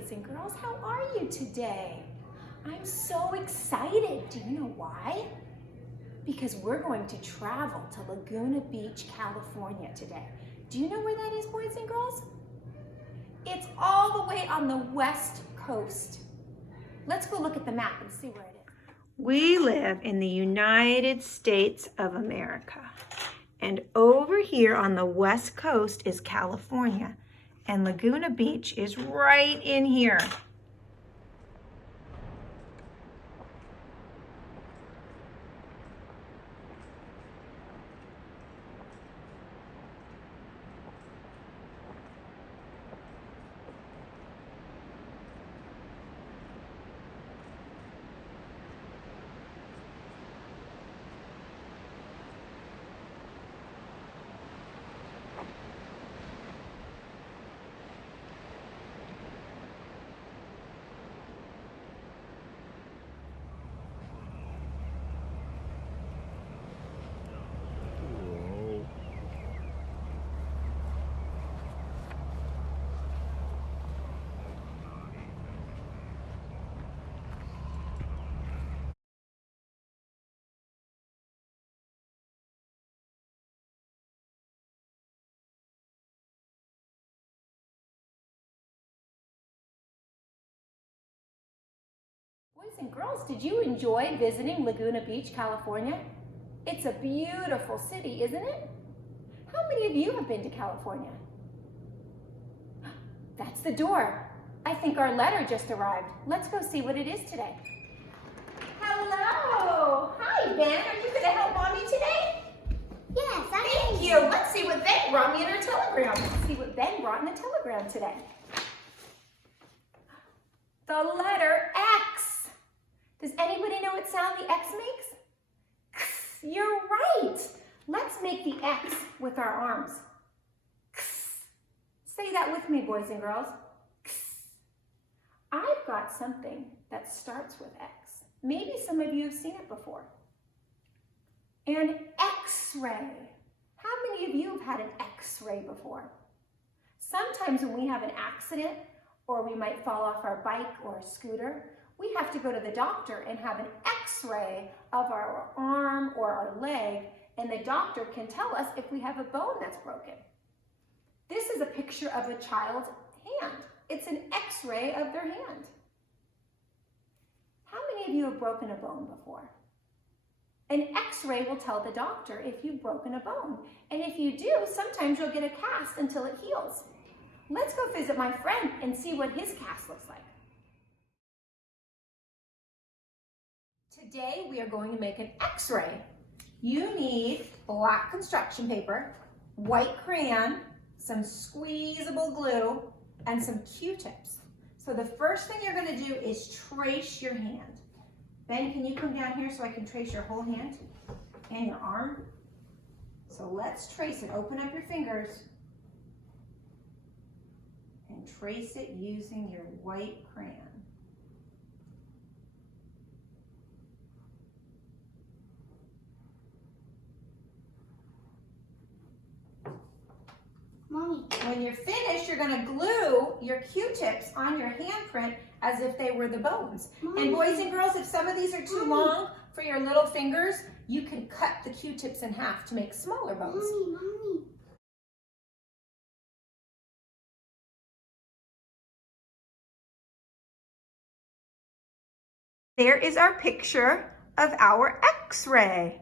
boys and girls. How are you today? I'm so excited. Do you know why? Because we're going to travel to Laguna Beach, California today. Do you know where that is, boys and girls? It's all the way on the west coast. Let's go look at the map and see where it is. We live in the United States of America. And over here on the west coast is California. And Laguna Beach is right in here. Boys and girls, did you enjoy visiting Laguna Beach, California? It's a beautiful city, isn't it? How many of you have been to California? That's the door. I think our letter just arrived. Let's go see what it is today. Hello! Hi, Ben. Are you going to help Mommy today? Yes, Thank you. Let's see what Ben brought me in her telegram. Let's see what Ben brought in the telegram today. The letter X. Does anybody know what sound the X makes? You're right. Let's make the X with our arms. Say that with me, boys and girls. I've got something that starts with X. Maybe some of you have seen it before. An X-ray. How many of you have had an X-ray before? Sometimes when we have an accident or we might fall off our bike or a scooter, we have to go to the doctor and have an X-ray of our arm or our leg, and the doctor can tell us if we have a bone that's broken. This is a picture of a child's hand. It's an X-ray of their hand. How many of you have broken a bone before? An X-ray will tell the doctor if you've broken a bone. And if you do, sometimes you'll get a cast until it heals. Let's go visit my friend and see what his cast looks like. Today we are going to make an X-ray. You need black construction paper, white crayon, some squeezable glue, and some Q-tips. So the first thing you're going to do is trace your hand. Ben, can you come down here so I can trace your whole hand and your arm? So let's trace it. Open up your fingers and trace it using your white crayon. Mommy. When you're finished, you're going to glue your Q-tips on your handprint as if they were the bones. Mommy. And boys and girls, if some of these are too long for your little fingers, you can cut the Q-tips in half to make smaller bones. Mommy. There is our picture of our X-ray.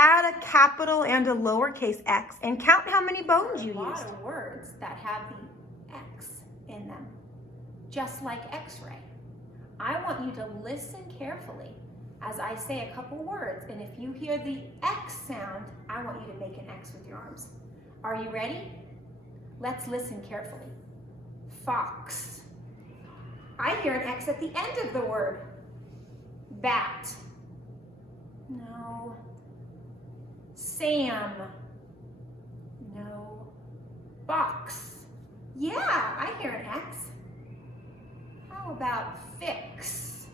Add a capital and a lowercase x and count how many bones you used. There are a lot of words that have the X in them, just like X-ray. I want you to listen carefully as I say a couple words, and if you hear the X sound, I want you to make an X with your arms. Are you ready? Let's listen carefully. Fox. I hear an X at the end of the word. Bat. No. Sam. No. Box. Yeah, I hear an X. How about fix?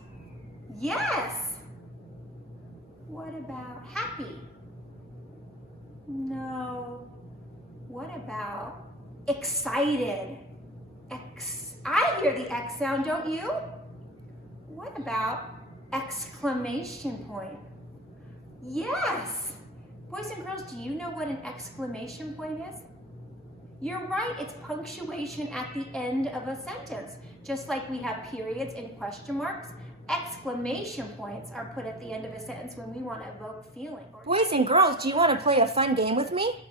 Yes. What about happy? No. What about excited? X. I hear the X sound, don't you? What about exclamation point? Yes. Boys and girls, do you know what an exclamation point is? You're right, it's punctuation at the end of a sentence. Just like we have periods and question marks, exclamation points are put at the end of a sentence when we want to evoke feeling. Boys and girls, do you want to play a fun game with me?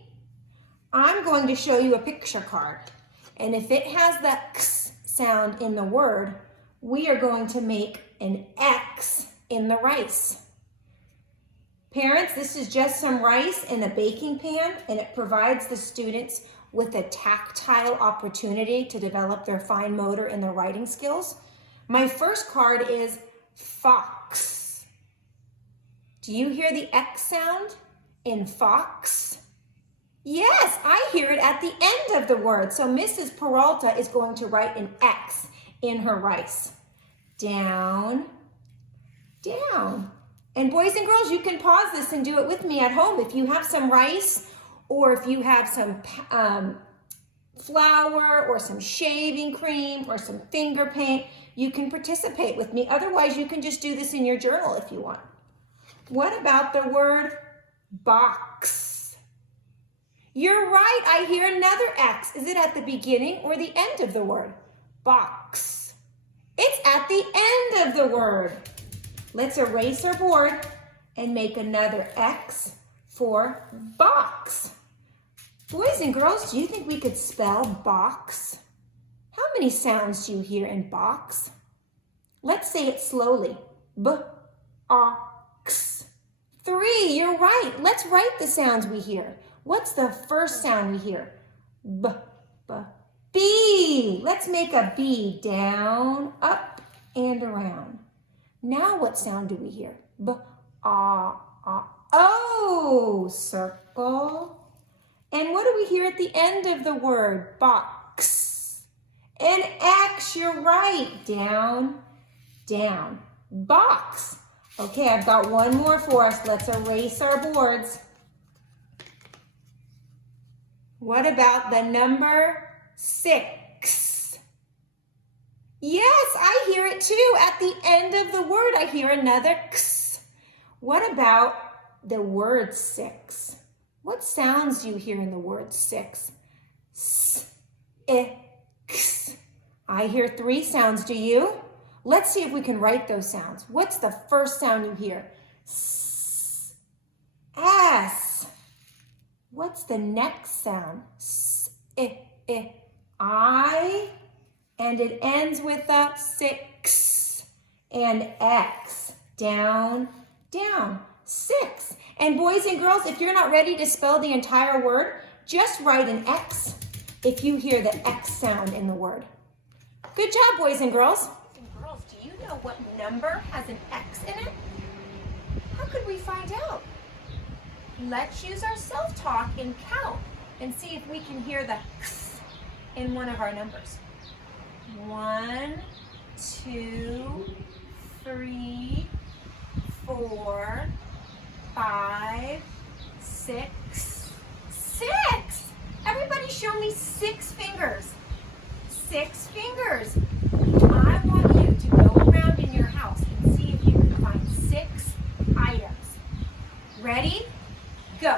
I'm going to show you a picture card. And if it has the X sound in the word, we are going to make an X in the rice. Parents, this is just some rice in a baking pan, and it provides the students with a tactile opportunity to develop their fine motor and their writing skills. My first card is fox. Do you hear the X sound in fox? Yes, I hear it at the end of the word. So Mrs. Peralta is going to write an X in her rice. Down, down. And boys and girls, you can pause this and do it with me at home. If you have some rice, or if you have some flour or some shaving cream or some finger paint, you can participate with me. Otherwise, you can just do this in your journal if you want. What about the word box? You're right, I hear another X. Is it at the beginning or the end of the word? Box. It's at the end of the word. Let's erase our board and make another X for box. Boys and girls, do you think we could spell box? How many sounds do you hear in box? Let's say it slowly. B-ox. 3, you're right. Let's write the sounds we hear. What's the first sound we hear? B, b, B. Let's make a B. Down, up, and around. Now what sound do we hear? B, ah, ah. Oh, circle. And what do we hear at the end of the word? Box. An X, you're right. Down, down. Box. Okay, I've got one more for us. Let's erase our boards. What about the number 6? Yes, I hear it too. At the end of the word, I hear another X. What about the word 6? What sounds do you hear in the word 6? S, X. I hear 3 sounds, do you? Let's see if we can write those sounds. What's the first sound you hear? S, S. What's the next sound? S, I. And it ends with a 6 and X. Down, down. 6. And boys and girls, if you're not ready to spell the entire word, just write an X if you hear the X sound in the word. Good job, boys and girls. Girls, do you know what number has an X in it? How could we find out? Let's use our self-talk and count and see if we can hear the X in one of our numbers. 1, 2, 3, 4, 5, 6, 6. Everybody show me 6 fingers. 6 fingers. I want you to go around in your house and see if you can find 6 items. Ready? Go.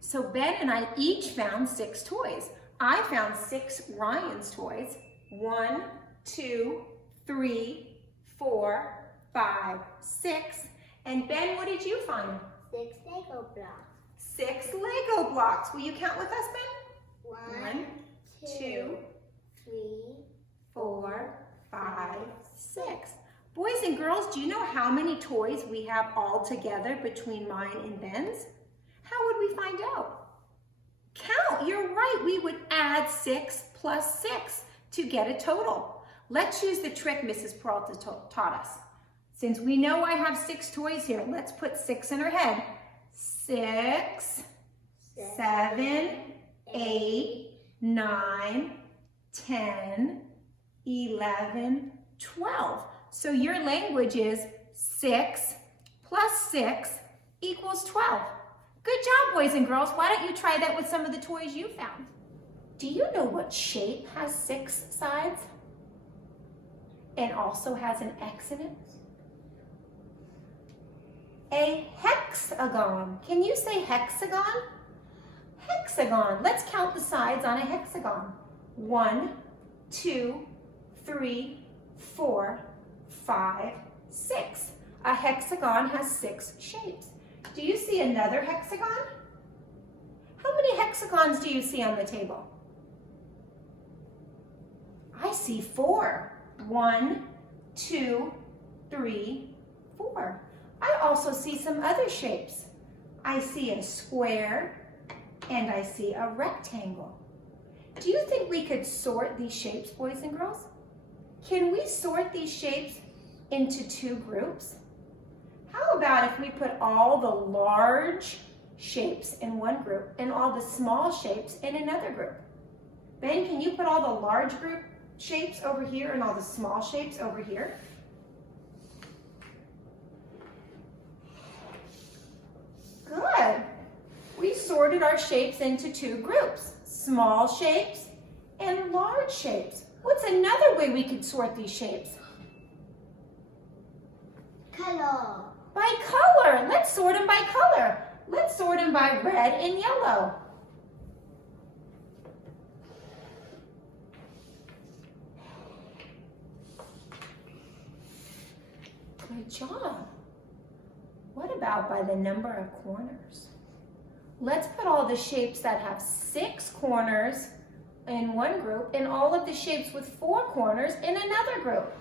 So Ben and I each found 6 toys. I found 6 Ryan's toys. 1, 2, 3, 4, 5, 6. And Ben, what did you find? 6 Lego blocks. 6 Lego blocks. Will you count with us, Ben? 1, 2, 3, 4, 5, 6. Boys and girls, do you know how many toys we have all together between mine and Ben's? How would we find out? Count, you're right. We would add 6 plus 6 to get a total. Let's use the trick Mrs. Peralta taught us. Since we know I have 6 toys here, let's put 6 in her head. 6, 7, 8, 9, 10, 11, 12. So your language is 6 plus 6 equals 12. Good job, boys and girls. Why don't you try that with some of the toys you found? Do you know what shape has 6 sides? and also has an X in it? A hexagon. Can you say hexagon? Hexagon. Let's count the sides on a hexagon. 1, 2, 3, 4, 5, 6. A hexagon has 6 shapes. Do you see another hexagon? How many hexagons do you see on the table? I see 4. 1, 2, 3, 4. I also see some other shapes. I see a square and I see a rectangle. Do you think we could sort these shapes, boys and girls? Can we sort these shapes into 2 groups? How about if we put all the large shapes in one group and all the small shapes in another group? Ben, can you put all the large group shapes over here and all the small shapes over here? Good. We sorted our shapes into 2 groups, small shapes and large shapes. What's another way we could sort these shapes? Color. By color. Let's sort them by color. Let's sort them by red and yellow. Good job. What about by the number of corners? Let's put all the shapes that have 6 corners in one group and all of the shapes with 4 corners in another group.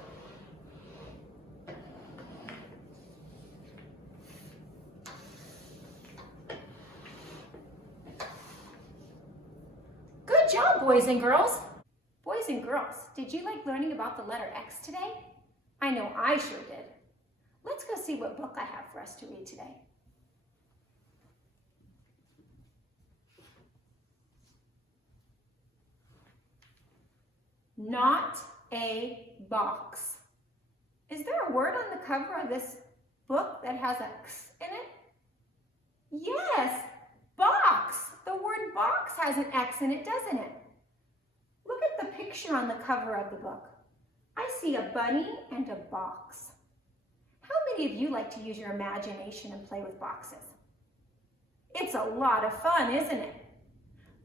Good job, boys and girls. Boys and girls, did you like learning about the letter X today? I know I sure did. Let's go see what book I have for us to read today. Not a box. Is there a word on the cover of this book that has a X in it? Yes, box. The word box has an X in it, doesn't it? Look at the picture on the cover of the book. I see a bunny and a box. How many of you like to use your imagination and play with boxes? It's a lot of fun, isn't it?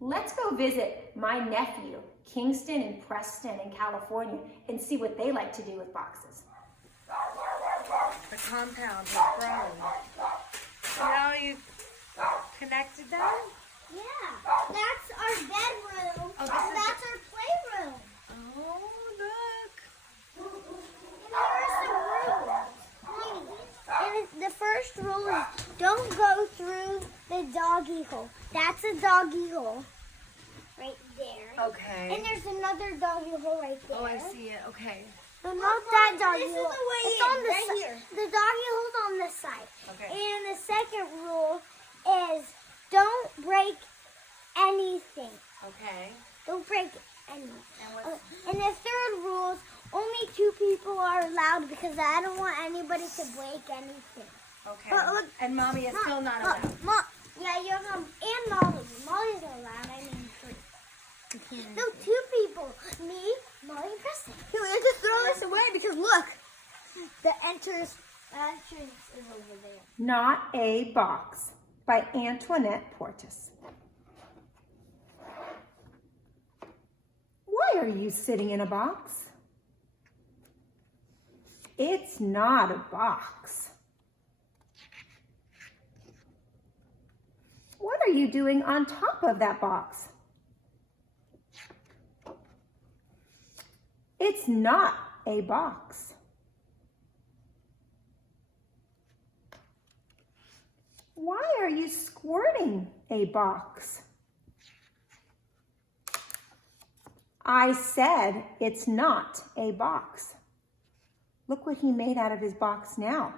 Let's go visit my nephew, Kingston and Preston in California, and see what they like to do with boxes. The compound has grown. See how you connected them? Yeah, that's our bedroom. Oh, this and is that's our playroom. Oh, look. And there are some rules. And the first rule is don't go through the doggy hole. That's a doggy hole right there. Okay. And there's another doggy hole right there. Oh, I see it. Okay. No, not that doggy hole. This is the way it's in, on the right si- here. The doggy hole's on this side. Okay. And the second rule is don't break anything. Okay. Don't break anything. And what's... And the third rule is only 2 people are allowed because I don't want anybody to break anything. Okay. Look, And Mommy is still not allowed. Mom, yeah, you're and Molly. Molly's allowed. I mean 3. No, 2 people. Me, Molly, and Preston. Here, we have to throw this away because look, the entrance is over there. Not a Box by Antoinette Portis. Why are you sitting in a box? It's not a box. What are you doing on top of that box? It's not a box. Why are you squirting a box? I said it's not a box. Look what he made out of his box now.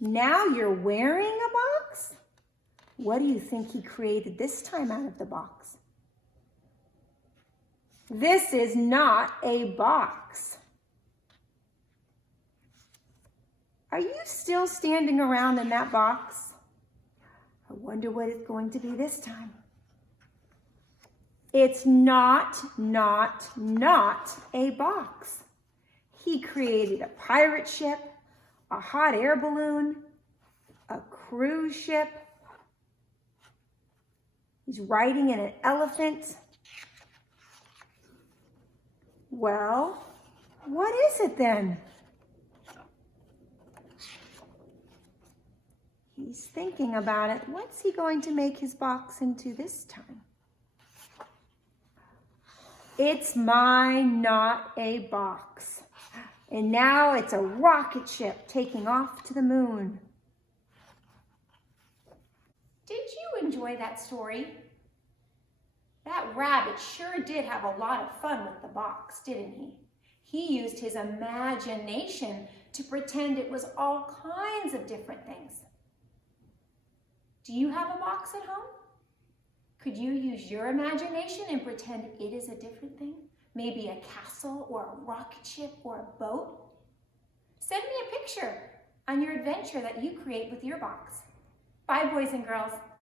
Now you're wearing a box? What do you think he created this time out of the box? This is not a box. Are you still standing around in that box? I wonder what it's going to be this time. It's not a box. He created a pirate ship, a hot air balloon, a cruise ship. He's riding in an elephant. Well, what is it then? He's thinking about it. What's he going to make his box into this time? It's not a box. And now it's a rocket ship taking off to the moon. Did you enjoy that story? That rabbit sure did have a lot of fun with the box, didn't he? He used his imagination to pretend it was all kinds of different things. Do you have a box at home? Could you use your imagination and pretend it is a different thing? Maybe a castle or a rocket ship or a boat? Send me a picture on your adventure that you create with your box. Bye, boys and girls.